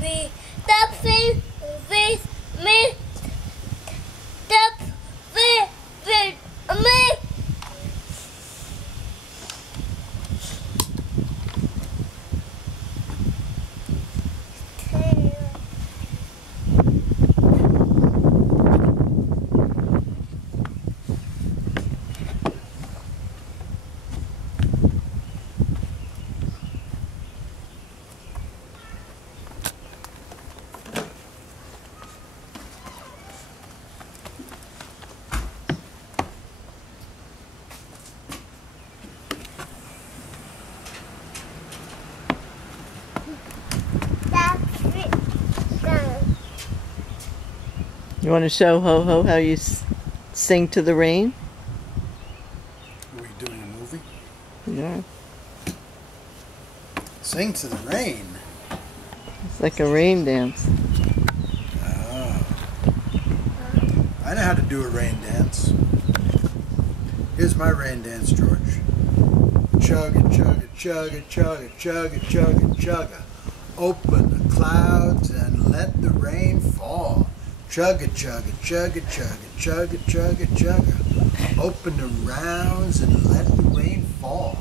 me. Dancing with me. Dance with me. You want to show Ho Ho how you sing to the rain? Are we doing a movie? Yeah. Sing to the rain? It's like a rain dance. Oh. I know how to do a rain dance. Here's my rain dance, George. Chugga, chugga, chugga, chugga, chugga, chugga, chugga. Open the clouds and let the rain fall. Chugga, chugga, chugga, chugga, chugga, chugga, chugga. Open the rounds and let the rain fall.